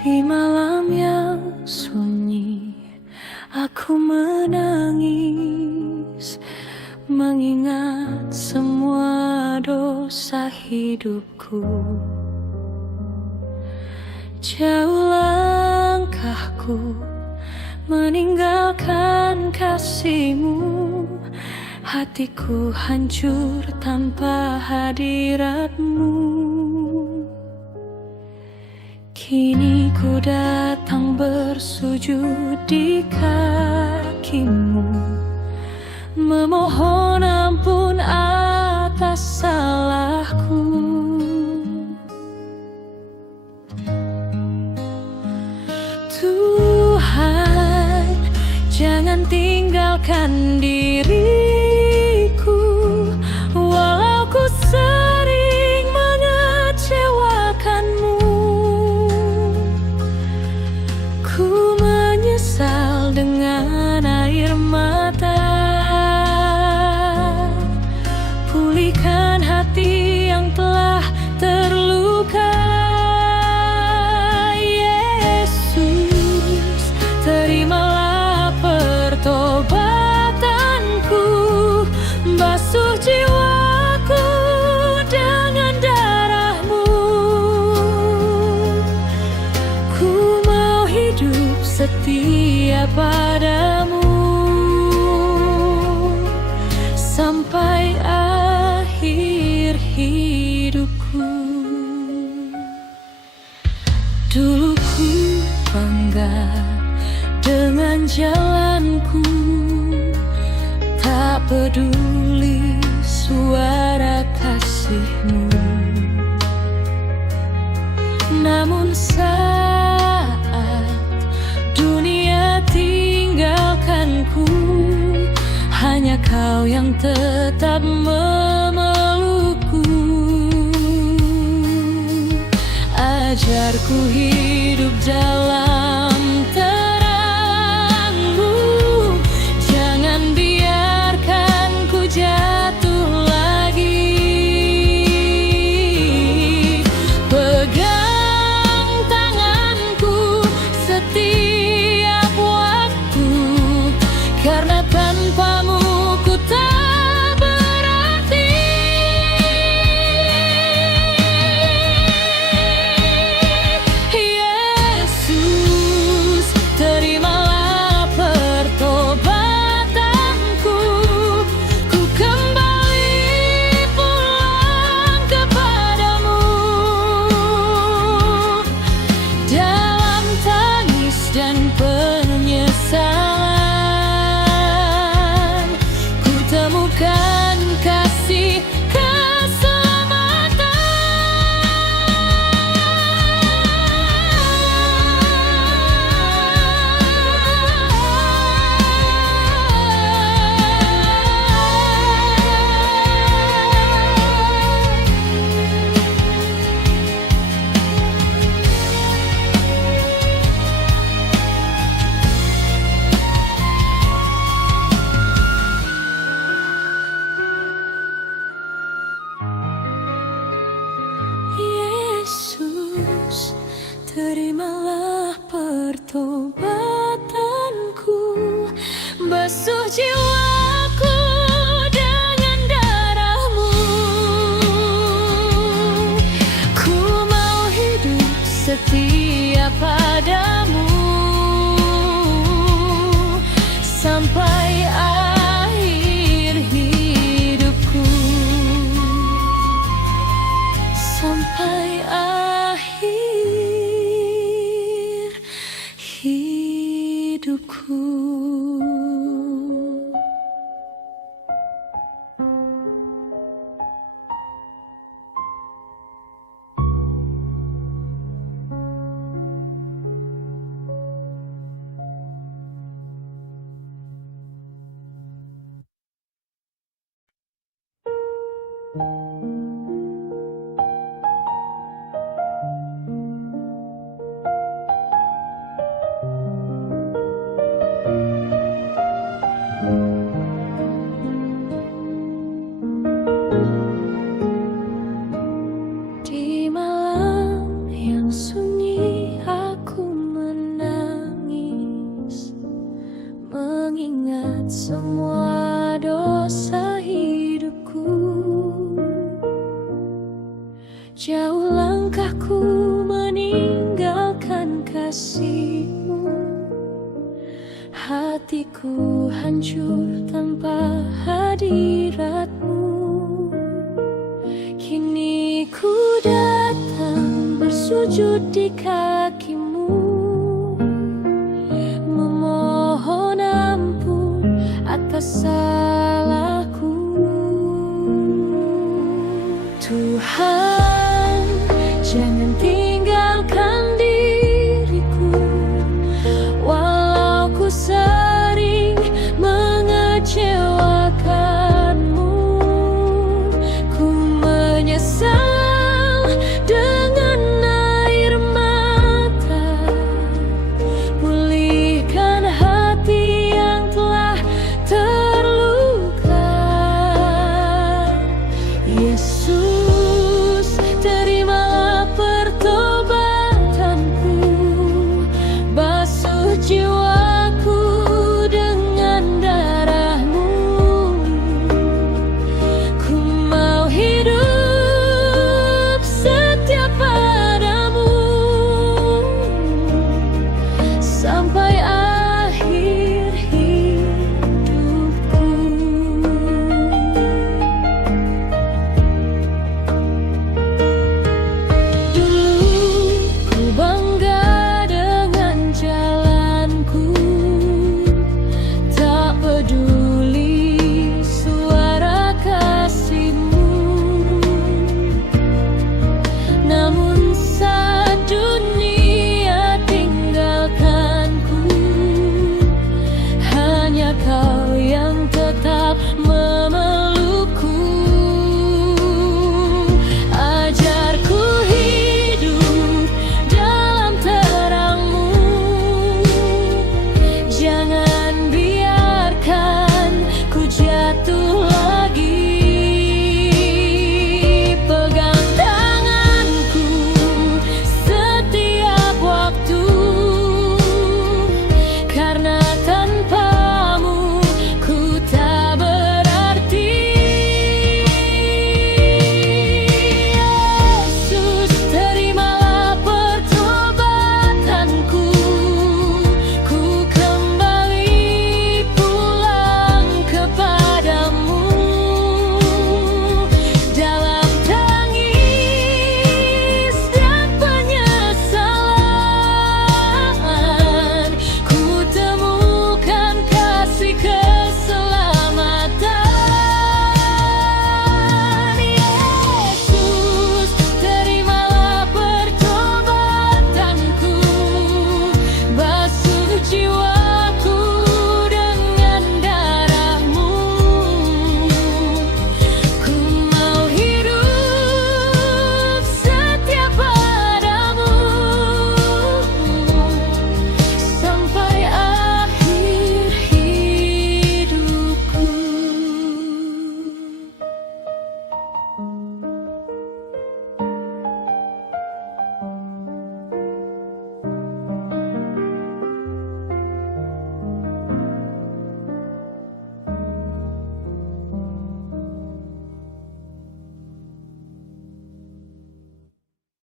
Di malam yang sunyi, aku menangis, mengingat semua dosa hidupku. Jauh langkahku meninggalkan kasih-Mu, hatiku hancur tanpa hadirat-Mu. Kini ku datang bersujud di kaki-Mu, memohon ampun atas salahku. Tuhan, jangan tinggalkan diriku, walau ku sering mengecewakan-Mu. Ku menyesal dengan air mata, pulihkan hati yang telah terluka. Yesus, terimalah pertobatanku, basuh jiwaku dengan darah-Mu. Ku mau hidup setia padamu sampai akhir hidupku. Dulu ku bangga dengan jalanku, tak peduli suara kasih-Mu. Namun saat dunia tinggalkanku, hanya Kau yang tetap memelukku. Ajarku hidup dalam terang-Mu, jangan biarkan ku jatuh lagi. Pegang tanganku setiap waktu, karena tanpa-Mu ku tak berarti. Yesus, terimalah pertobatanku, ku kembali pulang kepadamu. Dalam tangis dan penyesalan, ku temukan kasih keselamatan. Yesus, terimalah pertobatanku, basuh jiwaku dengan darah-Mu. Ku mau hidup setia padamu sampai akhir hidupku. Sampai akhir hidupku. langkahku meninggalkan kasih-Mu. Hatiku hancur tanpa hadirat-Mu. Kini ku datang bersujud di kaki-Mu, memohon ampun atas salahku. Tuhan, jangan